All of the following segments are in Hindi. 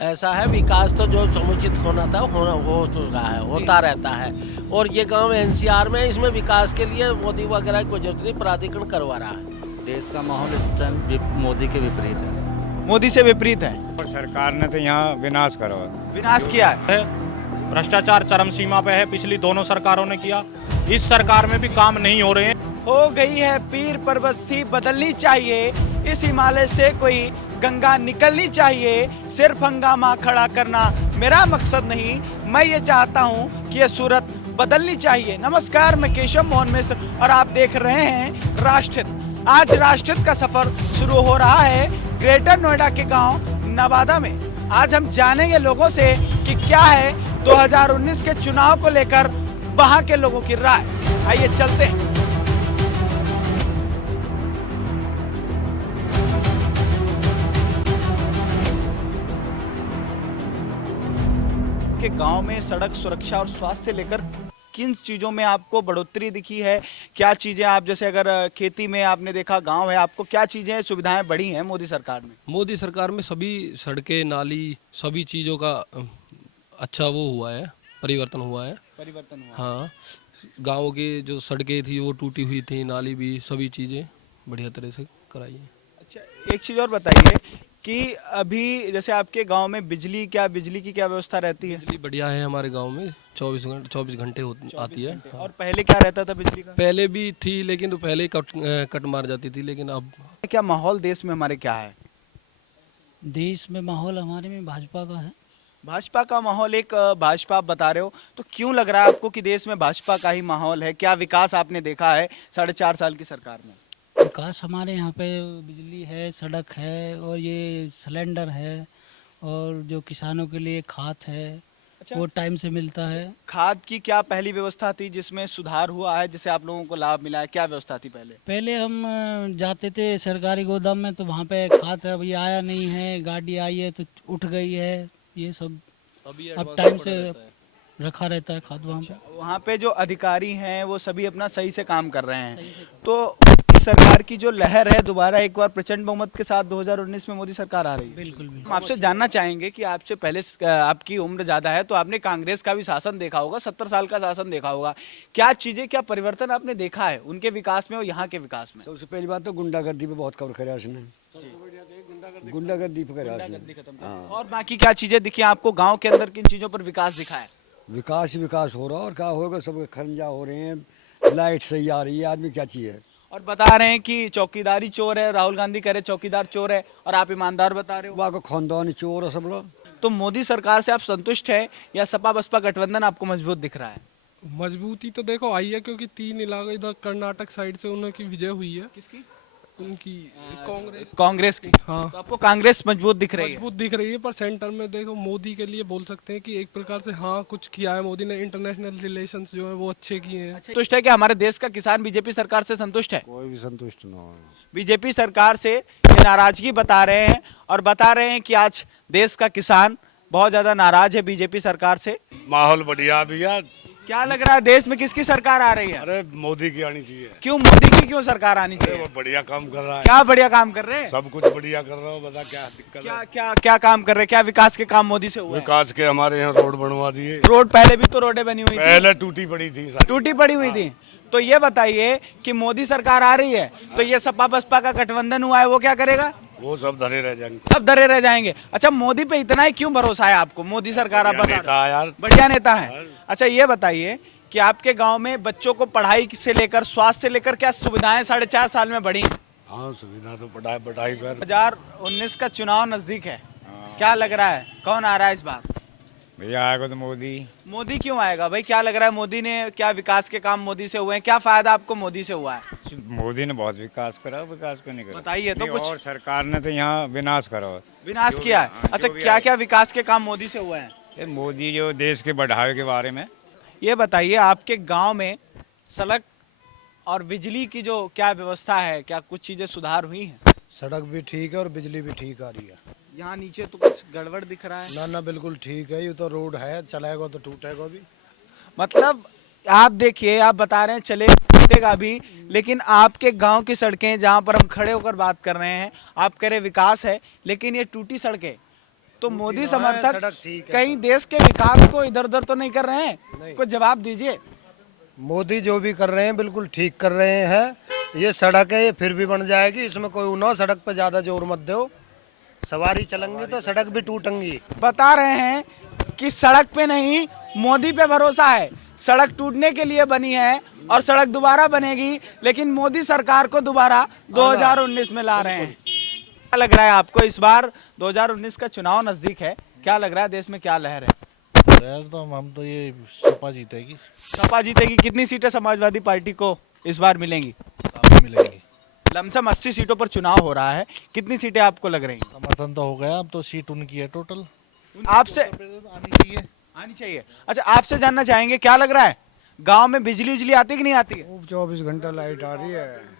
ऐसा है, विकास तो जो समुचित होना था हो चुका है, होता रहता है। और ये गांव एनसीआर में है, इसमें विकास के लिए मोदी वगैरह की कोई जरूरत नहीं, प्राधिकरण करवा रहा है। देश का माहौल इस टाइम मोदी के विपरीत है। मोदी से विपरीत है। और सरकार ने तो यहाँ विनाश करा विनाश किया है। भ्रष्टाचार चरम सीमा पे है, पिछली दोनों सरकारों ने किया, इस सरकार में भी काम नहीं हो रहे हैं। हो गई है पीर परबस्ती बदलनी चाहिए, इस हिमालय से कोई गंगा निकलनी चाहिए। सिर्फ हंगामा खड़ा करना मेरा मकसद नहीं, मैं ये चाहता हूँ कि ये सूरत बदलनी चाहिए। नमस्कार, मैं केशव मोहन मिश्र और आप देख रहे हैं राष्ट्रहित। आज राष्ट्रहित का सफर शुरू हो रहा है ग्रेटर नोएडा के गांव नवादा में। आज हम जानेंगे लोगों से कि क्या है 2019 के चुनाव को लेकर वहां के लोगों की राय। आइए चलते हैं। के गांव में सड़क सुरक्षा और स्वास्थ्य से लेकर किन चीजों में आपको बढ़ोतरी दिखी है? क्या चीजें आप, जैसे अगर खेती में आपने देखा, गांव है, आपको क्या चीजें सुविधाएं बढ़ी हैं मोदी सरकार में? मोदी सरकार में सभी सड़कें, नाली, सभी चीज़ों का अच्छा वो हुआ है, परिवर्तन हुआ है। हाँ, गाँव की जो सड़कें थी वो टूटी हुई थी, नाली भी, सभी चीज़ें बढ़िया तरह से कराई है। अच्छा, एक चीज और बताइए कि अभी जैसे आपके गांव में बिजली की क्या व्यवस्था रहती है? बिजली बढ़िया है हमारे गांव में, 24 घंटे आती है। हाँ। और पहले क्या रहता था बिजली का? पहले भी थी, लेकिन तो पहले कट मार जाती थी, लेकिन अब क्या माहौल देश में हमारे क्या है? देश में माहौल हमारे में भाजपा का है। भाजपा का माहौल, एक भाजपा आप बता रहे हो, तो क्यों लग रहा है आपको कि देश में भाजपा का ही माहौल है? क्या विकास आपने देखा है 4.5 साल की सरकार में? विकास हमारे यहाँ पे बिजली है, सड़क है, और ये सिलेंडर है, और जो किसानों के लिए खाद है वो टाइम से मिलता है। खाद की क्या पहली व्यवस्था थी जिसमें सुधार हुआ है, जिससे आप लोगों को लाभ मिला है? क्या व्यवस्था थी पहले? पहले हम जाते थे सरकारी गोदाम में, तो वहाँ पे खाद अभी आया नहीं है, गाड़ी आई है तो उठ गई है, ये सब अब टाइम से रखा रहता है खाद वहाँ पे। वहाँ पे जो अधिकारी हैं वो सभी अपना सही से काम कर रहे हैं। तो इस सरकार की जो लहर है, दोबारा एक बार प्रचंड बहुमत के साथ 2019 में मोदी सरकार आ रही है। बिल्कुल हम आपसे जानना चाहेंगे कि आपसे पहले, आपकी उम्र ज्यादा है तो आपने कांग्रेस का भी शासन देखा होगा, 70 साल का शासन देखा होगा। क्या चीजें, क्या परिवर्तन आपने देखा है उनके विकास में और यहाँ के विकास में? सबसे पहली बात तो गुंडागर्दी पे बहुत कवर करा उसने। गुंडागर्दी पे करा उसने। और बाकी क्या चीजें दिखी आपको गाँव के अंदर? किन चीजों पर विकास दिखा है? विकास हो रहा, और क्या होगा, सब खरंजा हो रहे हैं, लाइट सही आ रही है, आदमी क्या चाहिए। और बता रहे हैं कि चौकीदारी चोर है, राहुल गांधी कह रहे चौकीदार चोर है, और आप ईमानदार बता रहे हो। वहाँ को खानदानी चोर है सब लोग। तो मोदी सरकार से आप संतुष्ट है या सपा बसपा गठबंधन आपको मजबूत दिख रहा है? मजबूती तो देखो आई है, क्योंकि 3 इलाके इधर कर्नाटक साइड से उनकी विजय हुई है। किसकी? उनकी कांग्रेस की। हाँ, तो आपको कांग्रेस मजबूत दिख रही है? मजबूत दिख रही है, पर सेंटर में देखो मोदी के लिए बोल सकते हैं कि एक प्रकार से हाँ कुछ किया है मोदी ने, इंटरनेशनल रिलेशंस जो है वो अच्छे किए हैं। संतुष्ट है कि हमारे देश का किसान बीजेपी सरकार से संतुष्ट है? कोई भी संतुष्ट ना हो। बीजेपी सरकार से ये नाराजगी बता रहे हैं, और बता रहे हैं कि आज देश का किसान बहुत ज्यादा नाराज है बीजेपी सरकार से। माहौल बढ़िया भैया। क्या लग रहा है देश में किसकी सरकार आ रही है? अरे मोदी की आनी चाहिए। क्यों मोदी की क्यों सरकार आनी चाहिए? वो बढ़िया काम कर रहा है। क्या बढ़िया काम कर रहे हैं? सब कुछ बढ़िया कर रहा हूँ, बता क्या दिक्कत क्या है? क्या क्या काम कर रहे हैं? क्या विकास के काम मोदी से हुए हैं? विकास के हमारे यहाँ रोड बनवा दिए। रोड पहले भी तो रोडें बनी हुई थी, पहले टूटी पड़ी थी सारी। टूटी पड़ी हुई थी। तो ये बताइए कि मोदी सरकार आ रही है तो ये सपा बसपा का गठबंधन हुआ है, वो क्या करेगा? वो सब धरे रह जाएंगे। सब धरे रह जाएंगे। अच्छा, मोदी पे इतना ही क्यों भरोसा है आपको? मोदी सरकार आप बता, नेता है यार, बढ़िया नेता है। अच्छा, ये बताइए कि आपके गांव में बच्चों को पढ़ाई से लेकर, स्वास्थ्य से लेकर क्या सुविधाएं 4.5 साल में बढ़ी? हाँ सुविधा तो बढ़ाई पर। 2019 का चुनाव नजदीक है, क्या लग रहा है कौन आ रहा है इस बार? भैया आएगा तो मोदी। मोदी क्यों आएगा भाई? क्या लग रहा है मोदी ने, क्या विकास के काम मोदी से हुए हैं? क्या फायदा आपको मोदी से हुआ है? मोदी ने बहुत विकास करा, विकास को नहीं करा। बताइए तो कुछ। और सरकार ने तो यहाँ विनाश करा। विनाश किया है? हाँ, अच्छा, जो भी क्या आए। क्या विकास के काम मोदी से हुए हैं? ये मोदी जो देश के बढ़ावे के बारे में। ये बताइए आपके गांव में सड़क और बिजली की जो क्या व्यवस्था है, क्या कुछ चीजें सुधार हुई हैं? सड़क भी ठीक है और बिजली भी ठीक आ रही है। यहाँ नीचे तो कुछ गड़बड़ दिख रहा है। ना ना बिल्कुल ठीक है, ये तो रोड है, चलाएगा तो टूटेगा भी। मतलब आप देखिए, आप बता रहे हैं चले टूटेगा भी, लेकिन आपके गांव की सड़कें जहां पर हम खड़े होकर बात कर रहे हैं, आप कह रहे विकास है, लेकिन ये टूटी सड़कें तो मोदी सड़क समर्थक ठीक है। कहीं देश के विकास को इधर उधर तो नहीं कर रहे हैं? कुछ जवाब दीजिए। मोदी जो भी कर रहे हैं बिल्कुल ठीक कर रहे हैं। ये सड़क है, ये फिर भी बन जाएगी, इसमें कोई ना, सड़क पे ज्यादा जोर मत दो। सवारी चलेंगी तो सड़क भी टूटेंगी। बता रहे हैं कि सड़क पे नहीं, मोदी पे भरोसा है। सड़क टूटने के लिए बनी है और सड़क दोबारा बनेगी, लेकिन मोदी सरकार को दोबारा 2019 में ला रहे हैं। क्या लग रहा है आपको, इस बार 2019 का चुनाव नजदीक है, क्या लग रहा है देश में क्या लहर है? तो हम तो ये सपा जीतेगी, सपा जीतेगी। कितनी सीटें समाजवादी पार्टी को इस बार मिलेंगी? काफी मिलेंगी। लमसम 80 सीटों पर चुनाव हो रहा है, कितनी सीटें आपको लग रही हैं? समर्थन तो हो गया, अब तो सीट उनकी है टोटल। आपसे आनी चाहिए। आनी चाहिए। अच्छा, आपसे जानना चाहेंगे क्या लग रहा है, गांव में बिजली उजली आती कि नहीं आती है? 24 घंटा लाइट आ रही है,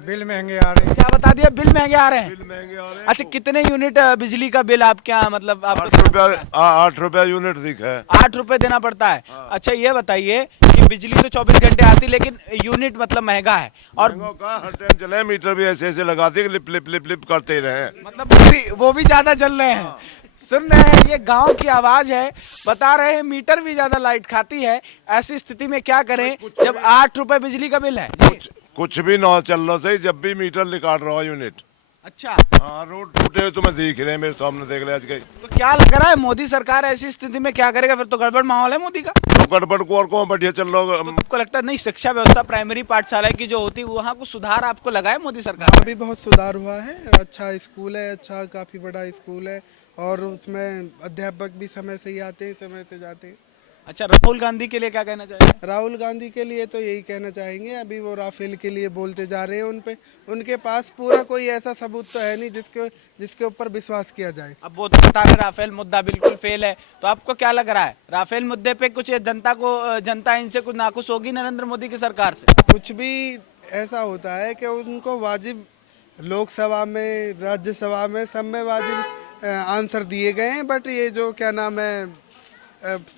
बिल महंगे आ रहे हैं। क्या बता दिया, बिल महंगे आ रहे हैं? अच्छा, कितने यूनिट बिजली का बिल आपके यहाँ, मतलब आपको 8 रुपया यूनिट दिखा है। 8 रुपए देना पड़ता है? अच्छा, ये बताइए कि बिजली तो 24 घंटे आती, लेकिन यूनिट मतलब महंगा है, और हर टाइम चले, मीटर भी ऐसे ऐसे लगाते लिप लिप लिप लिप करते रहे। मतलब वो भी ज्यादा चल रहे हैं। सुन रहे हैं, ये गांव की आवाज है। बता रहे हैं मीटर भी ज्यादा लाइट खाती है। ऐसी स्थिति में क्या करें जब 8 रुपए बिजली का बिल है? कुछ भी ना चल रहा सही, जब भी मीटर निकाल रहा है यूनिट। अच्छा, हाँ, रोड टूटे हुए तुम्हें दिख रहे हैं, मेरे सामने देख रहे आज के। तो क्या लग रहा है मोदी सरकार ऐसी स्थिति में क्या करेगा? फिर तो गड़बड़ माहौल है मोदी का। तो गड़बड़ को और कौन बढ़िया चल रहा तो आपको लगता है नहीं, शिक्षा व्यवस्था प्राइमरी पाठशाला की जो होती है वहाँ कुछ सुधार आपको लगा है मोदी सरकार? अभी बहुत सुधार हुआ है, अच्छा स्कूल है, अच्छा काफी बड़ा स्कूल है, और उसमें अध्यापक भी समय से ही आते हैं, समय से जाते हैं। अच्छा, राहुल गांधी के लिए क्या कहना चाहिए? राहुल गांधी के लिए तो यही कहना चाहेंगे, अभी वो राफेल के लिए बोलते जा रहे हैं, उनके पास पूरा कोई ऐसा सबूत तो है नहीं जिसके ऊपर विश्वास किया जाए। अब वो तो बता रहे राफेल मुद्दा बिल्कुल फेल है, तो आपको क्या लग रहा है, राफेल मुद्दे पे कुछ जनता इनसे कुछ नाखुश होगी नरेंद्र मोदी की सरकार से? कुछ भी ऐसा होता है कि उनको वाजिब, लोकसभा में, राज्यसभा में, सब में वाजिब आंसर दिए गए हैं, बट ये जो क्या नाम है,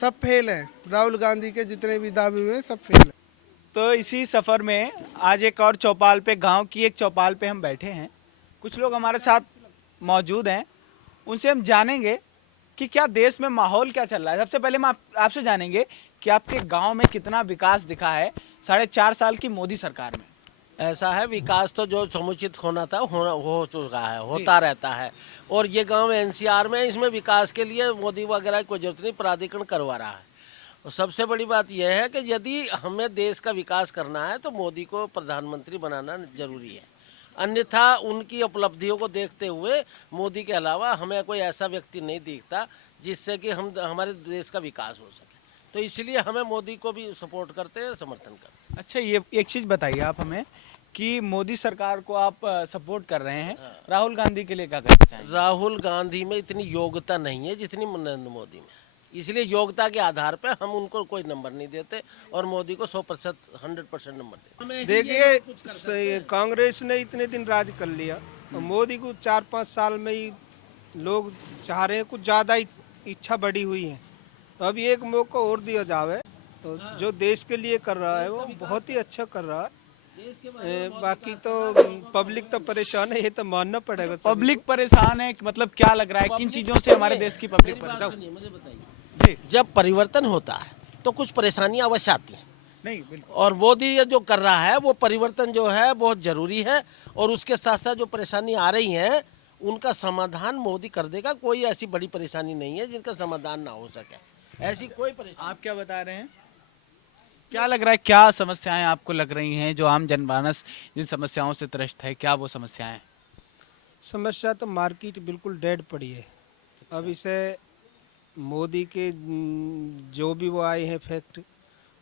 सब फेल है। राहुल गांधी के जितने भी दावे हुए सब फेल है। तो इसी सफर में आज एक और चौपाल पे, गांव की एक चौपाल पे हम बैठे हैं। कुछ लोग हमारे साथ मौजूद हैं, उनसे हम जानेंगे कि क्या देश में माहौल क्या चल रहा है। सबसे पहले हम आपसे जानेंगे कि आपके गांव में कितना विकास दिखा है 4.5 साल की मोदी सरकार में? ऐसा है, विकास तो जो समुचित होना था हो चुका है, होता रहता है। और ये गांव एनसीआर में, इसमें विकास के लिए मोदी वगैरह की कोई जरूरत नहीं, प्राधिकरण करवा रहा है। और सबसे बड़ी बात यह है कि यदि हमें देश का विकास करना है तो मोदी को प्रधानमंत्री बनाना जरूरी है। अन्यथा उनकी उपलब्धियों को देखते हुए मोदी के अलावा हमें कोई ऐसा व्यक्ति नहीं दिखता जिससे कि हमारे देश का विकास हो सके। तो इसलिए हमें मोदी को भी सपोर्ट करते हैं, समर्थन करते हैं। अच्छा, ये एक चीज़ बताइए आप हमें कि मोदी सरकार को आप सपोर्ट कर रहे हैं, राहुल गांधी के लिए क्या कहना चाहिए? राहुल गांधी में इतनी योग्यता नहीं है जितनी नरेंद्र मोदी में, इसलिए योग्यता के आधार पर हम उनको कोई नंबर नहीं देते और मोदी को 100% नंबर देते। देखिए, कांग्रेस ने इतने दिन राज कर लिया, तो मोदी को 4-5 साल में ही लोग चाह रहे हैं, कुछ ज़्यादा इच्छा बढ़ी हुई है। तो अभी एक मौका और दिया जावे, तो जो देश के लिए कर रहा है वो बहुत ही अच्छा कर रहा है। बाकी तो पब्लिक तो परेशान है, ये तो मानना पड़ेगा। पब्लिक परेशान है, मतलब क्या लग रहा है, किन चीजों से हमारे देश की पब्लिक परेशान? मुझे बताइए, जब परिवर्तन होता है तो कुछ परेशानियां अवश्य आती हैं। नहीं, बिल्कुल। और मोदी ये जो कर रहा है वो परिवर्तन जो है बहुत जरूरी है, और उसके साथ साथ जो परेशानी आ रही हैं उनका समाधान मोदी कर देगा। कोई ऐसी बड़ी परेशानी नहीं है जिनका समाधान ना हो सके, ऐसी कोई परेशानी। आप क्या बता रहे हैं, क्या लग रहा है, क्या समस्याएं आपको लग रही हैं जो आम जनमानस जिन समस्याओं से त्रस्त है, क्या वो समस्याएं? समस्या तो मार्केट बिल्कुल डेड पड़ी है। अब इसे मोदी के जो भी वो आए हैं फैक्ट,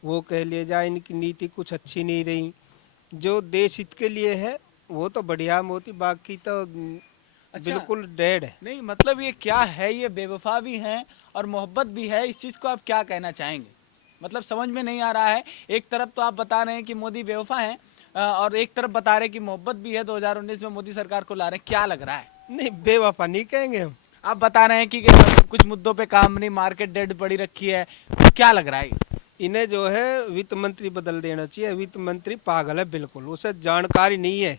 वो कह लिए जाए, इनकी नीति कुछ अच्छी नहीं रही। जो देश हित के लिए है वो तो बढ़िया मोदी, बाकी तो बिल्कुल डेड है। नहीं, मतलब ये क्या है, ये बेवफा भी हैं और मोहब्बत भी है, इस चीज़ को आप क्या कहना चाहेंगे? मतलब समझ में नहीं आ रहा है। एक तरफ तो आप बता रहे हैं कि मोदी बेवफा हैं और एक तरफ बता रहे हैं कि मोहब्बत भी है, 2019 में मोदी सरकार को ला रहे हैं। क्या लग रहा है? नहीं, बेवफा नहीं कहेंगे हम। आप बता रहे हैं कि कुछ मुद्दों पे काम नहीं, मार्केट डेड पड़ी रखी है, क्या लग रहा है? इन्हें जो है वित्त मंत्री बदल देना चाहिए। वित्त मंत्री पागल है बिल्कुल, उसे जानकारी नहीं है।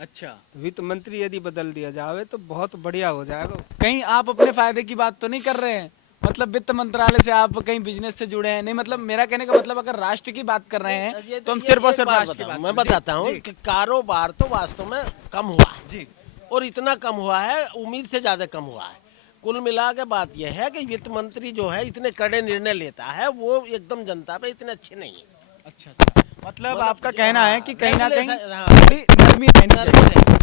अच्छा, वित्त मंत्री यदि बदल दिया जाए तो बहुत बढ़िया हो जाएगा। कहीं आप अपने फायदे की बात तो नहीं कर रहे हैं? मतलब वित्त मंत्रालय से आप कहीं बिजनेस से जुड़े हैं? नहीं, मतलब मेरा कहने का मतलब अगर राष्ट्र की बात कर रहे हैं तो हम सिर्फ और सिर्फ राष्ट्र की बात मैं करें। जी, बताता हूँ जी, कि कारोबार तो वास्तव में कम हुआ है जी, और इतना कम हुआ है उम्मीद से ज्यादा कम हुआ है। कुल मिला के बात यह है कि वित्त मंत्री जो है इतने कड़े निर्णय लेता है, वो एकदम जनता पे इतने अच्छे नहीं है। अच्छा अच्छा, मतलब आपका कहना है कि कहीं ना कहीं हाँ, थोड़ी नरमी रहनी चाहिए।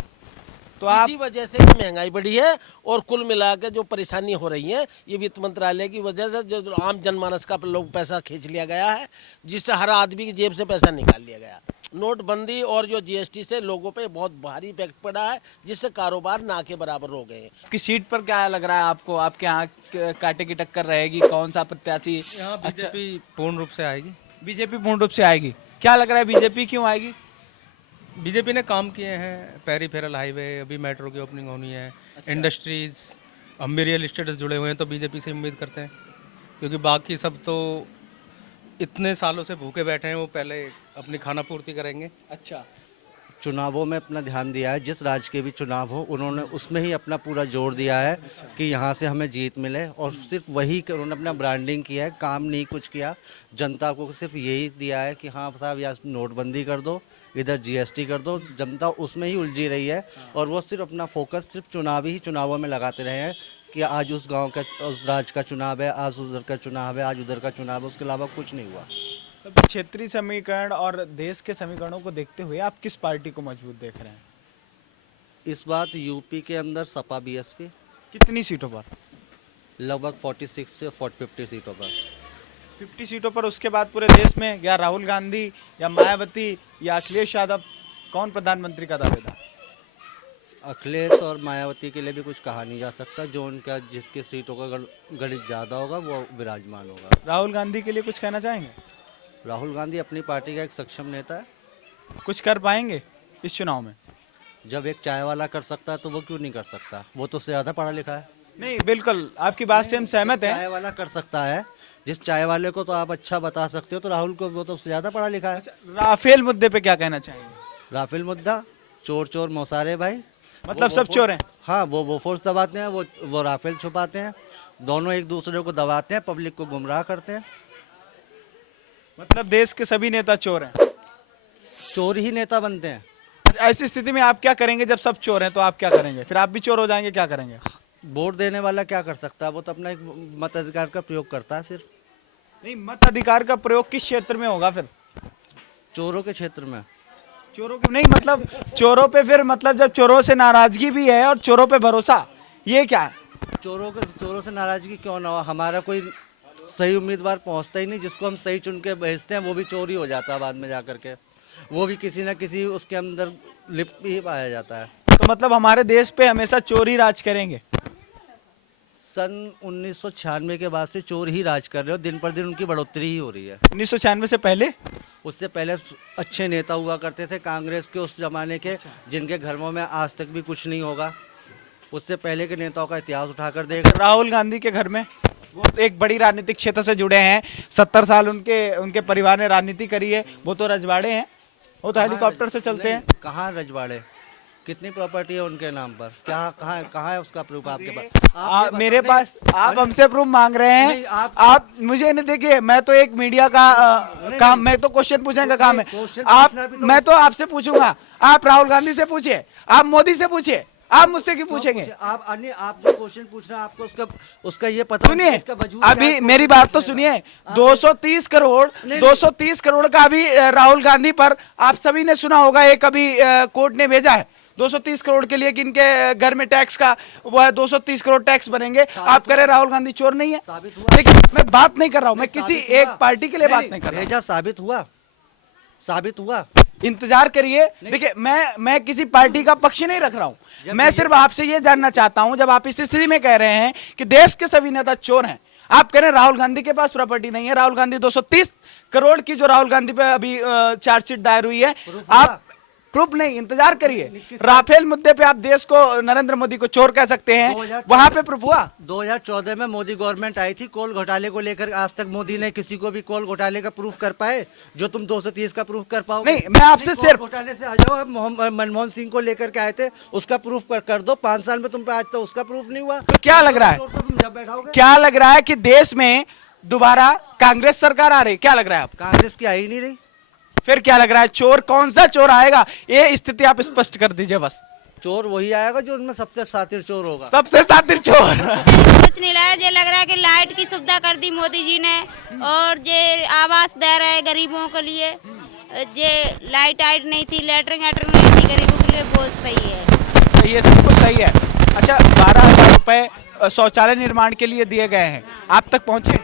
तो आप इसी वजह से ये महंगाई बढ़ी है और कुल मिला के जो परेशानी हो रही है ये वित्त मंत्रालय की वजह से, जो आम जनमानस का लोग पैसा खींच लिया गया है, जिससे हर आदमी की जेब से पैसा निकाल लिया गया। नोटबंदी और जो जीएसटी से लोगों पे बहुत भारी इफेक्ट पड़ा है, जिससे कारोबार ना के बराबर हो गए हैं। की सीट पर क्या लग रहा है आपको? आपके यहाँ कांटे की टक्कर रहेगी? कौन सा प्रत्याशी? यहाँ बीजेपी पूर्ण रूप से आएगी। बीजेपी पूर्ण रूप से आएगी। क्या लग रहा है बीजेपी क्यों आएगी? बीजेपी ने काम किए हैं, पेरीफेरल हाईवे, अभी मेट्रो की ओपनिंग होनी है, इंडस्ट्रीज, हम भी रियल एस्टेट से जुड़े हुए हैं तो बीजेपी से उम्मीद करते हैं, क्योंकि बाकी सब तो इतने सालों से भूखे बैठे हैं, वो पहले अपनी खाना पूर्ति करेंगे। अच्छा, चुनावों में अपना ध्यान दिया है, जिस राज्य के भी चुनाव हो उन्होंने उसमें ही अपना पूरा जोर दिया है कि यहाँ से हमें जीत मिले, और सिर्फ वही उन्होंने अपना ब्रांडिंग किया है, काम नहीं कुछ किया। जनता को सिर्फ यही दिया है कि हाँ साहब या नोटबंदी कर दो, इधर जीएसटी कर दो। जनता उसमें ही उलझी रही है और वो सिर्फ अपना फोकस सिर्फ चुनावों में लगाते रहे हैं कि आज उस गांव का, उस राज्य का चुनाव है, आज उधर का चुनाव है, आज उधर का चुनाव है, उसके अलावा कुछ नहीं हुआ। क्षेत्रीय समीकरण और देश के समीकरणों को देखते हुए आप किस पार्टी को मजबूत देख रहे हैं? इस बात यूपी के अंदर सपा बीएसपी कितनी सीटों पर? लगभग 46 से 50 सीटों पर। 50 सीटों पर। उसके बाद पूरे देश में या राहुल गांधी या मायावती या अखिलेश यादव, कौन प्रधानमंत्री का दावेदार? अखिलेश और मायावती के लिए भी कुछ कहा नहीं जा सकता, जो उनका जिसकी सीटों का गणित ज़्यादा होगा वो विराजमान होगा। राहुल गांधी के लिए कुछ कहना चाहेंगे? राहुल गांधी अपनी पार्टी का एक सक्षम नेता है। कुछ कर पाएंगे इस चुनाव में? जब एक चाय वाला कर सकता है तो वो क्यों नहीं कर सकता? वो तो उससे ज़्यादा पढ़ा लिखा है। नहीं, बिल्कुल आपकी बात से हम सहमत हैं। चाय वाला कर सकता है, जिस चाय वाले को तो आप अच्छा बता सकते हो, तो राहुल को वो तो उससे ज़्यादा पढ़ा लिखा है। राफेल मुद्दे पे क्या कहना चाहेंगे? राफेल मुद्दा, चोर चोर मौसारे भाई, मतलब सब चोर हैं? हाँ, वो बोफोर्स दबाते हैं, वो राफेल छुपाते हैं, दोनों एक दूसरे को दबाते हैं, पब्लिक को गुमराह करते हैं। मतलब देश के सभी नेता चोर हैं? चोर ही नेता बनते हैं। अच्छा, ऐसी स्थिति में आप क्या करेंगे? जब सब चोर हैं तो आप क्या करेंगे? फिर आप भी चोर हो जाएंगे, क्या करेंगे? वोट देने वाला क्या कर सकता है? वो तो अपना एक मताधिकार का प्रयोग करता है सिर्फ। नहीं, मताधिकार का प्रयोग किस क्षेत्र में होगा फिर? चोरों के क्षेत्र में। चोरों के नहीं, मतलब चोरों पे फिर, मतलब जब चोरों से नाराजगी भी है और चोरों पे भरोसा, ये क्या है? चोरों से नाराजगी क्यों ना हो? हमारा कोई सही उम्मीदवार पहुंचता ही नहीं, जिसको हम सही चुन के भेजते हैं वो भी चोरी हो जाता है बाद में जाकर के, वो भी किसी न किसी उसके अंदर लिप्त ही पाया जाता है। तो मतलब हमारे देश पे हमेशा चोर ही राज करेंगे? सन 1996 के बाद से चोर ही राज कर रहे हो, दिन पर दिन उनकी बढ़ोतरी ही हो रही है। 1996 से पहले? उससे पहले अच्छे नेता हुआ करते थे कांग्रेस के उस जमाने के, जिनके घरों में आज तक भी कुछ नहीं होगा। उससे पहले के नेताओं का इतिहास उठाकर देख। राहुल गांधी के घर में, वो एक बड़ी राजनीतिक क्षेत्र से जुड़े हैं, 70 साल उनके परिवार ने राजनीति करी है, वो तो रजवाड़े हैं, वो तो हेलीकॉप्टर से चलते हैं। कहाँ रजवाड़े? कितनी प्रॉपर्टी है उनके नाम पर? क्या कहाँ है उसका प्रूफ आपके पास? मेरे पास आप हमसे प्रूफ मांग रहे हैं? आप मुझे नहीं, देखिए मैं तो एक मीडिया का काम, मैं तो क्वेश्चन पूछने का काम है। मैं तो आपसे पूछूंगा, आप राहुल गांधी से पूछिए, आप मोदी से पूछिए, आप मुझसे क्यों पूछेंगे? आप जो क्वेश्चन पूछ रहे हैं आपको उसका ये पता सुनिए, अभी मेरी बात तो सुनिए। 230 करोड़ का अभी राहुल गांधी पर आप सभी ने सुना होगा, एक अभी कोर्ट ने भेजा है 230 करोड़ के लिए कि इनके घर में टैक्स का वो है, 230 करोड़ टैक्स बनेंगे। आप कह रहे राहुल गांधी चोर नहीं है? लेकिन मैं बात नहीं कर रहा हूं, मैं किसी एक पार्टी के लिए बात नहीं कर रहा हूं। साबित हुआ। इंतजार करिए। देखिए, मैं किसी पार्टी का पक्ष नहीं रख रहा हूं, मैं सिर्फ आपसे ये जानना चाहता हूं, जब आप इस स्थिति में कह रहे हैं कि देश के सभी नेता चोर हैं, आप कह रहे हैं राहुल गांधी के पास प्रॉपर्टी नहीं है, राहुल गांधी 230 करोड़ की जो राहुल गांधी पे अभी चार्जशीट दायर हुई है, आप प्रूफ नहीं, इंतजार करिए। राफेल मुद्दे पे आप देश को, नरेंद्र मोदी को चोर कह सकते हैं, वहां पे प्रूफ हुआ। 2014 में मोदी गवर्नमेंट आई थी, कोल घोटाले को लेकर आज तक मोदी ने किसी को भी कोल घोटाले का प्रूफ कर पाए जो तुम 230 का प्रूफ कर पाओगे? नहीं, मैं आपसे सिर्फ घोटाले से आ जाओ। आप मनमोहन सिंह को लेकर के आए थे, उसका प्रूफ कर दो। 5 साल में तुम पे आज तक उसका प्रूफ नहीं हुआ। तो क्या लग रहा है, तुम जब बैठाओगे, क्या लग रहा है कि देश में दोबारा कांग्रेस सरकार आ रही? क्या लग रहा है आपको? कांग्रेस की आई नहीं रही। फिर क्या लग रहा है, चोर कौन सा चोर आएगा? ये स्थिति आप स्पष्ट कर दीजिए बस। चोर वही आएगा जो उनमें सबसे शातिर चोर होगा। सबसे शातिर चोर। कुछ नहीं लगा, ये लग रहा है कि लाइट की सुविधा कर दी मोदी जी ने, और ये आवास दे रहे हैं गरीबों के लिए। ये लाइट नहीं थी, लेटरिंग नहीं थी गरीबों के लिए, बहुत सही है। ये सब कुछ सही है। अच्छा, 12,000 रुपए शौचालय निर्माण के लिए दिए गए हैं, आप तक पहुँचे?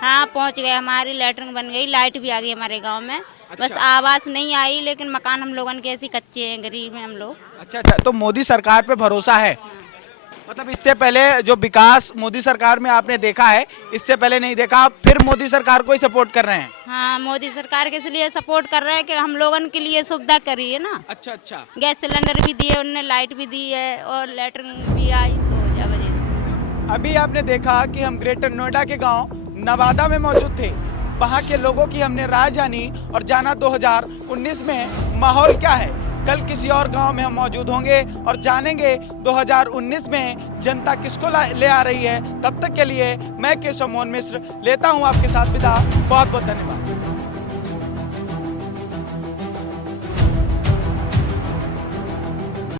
हाँ, पहुँच गए। हमारी लेटरिंग बन गई, लाइट भी आ गई हमारे गाँव में। बस आवास नहीं आई, लेकिन मकान हम लोगों के ऐसे कच्चे हैं, गरीब हैं हम लोग। अच्छा, तो मोदी सरकार पे भरोसा है? मतलब इससे पहले जो विकास मोदी सरकार में आपने देखा है, इससे पहले नहीं देखा, आप फिर मोदी सरकार को ही सपोर्ट कर रहे हैं? हाँ, मोदी सरकार के इसलिए सपोर्ट कर रहे हैं कि हम लोगों के लिए सुविधा करी है ना। अच्छा। गैस सिलेंडर भी दिए उन्होंने, लाइट भी दी है, और लेटरिंग भी आई, तो वजह से। अभी आपने देखा कि हम ग्रेटर नोएडा के गांव नवादा में मौजूद थे। वहां के लोगों की हमने राय जानी और जाना 2019 में माहौल क्या है। कल किसी और गांव में हम मौजूद होंगे और जानेंगे 2019 में जनता किसको ले आ रही है। तब तक के लिए मैं केशव मोहन मिश्र लेता हूं आपके साथ विदा। बहुत बहुत धन्यवाद।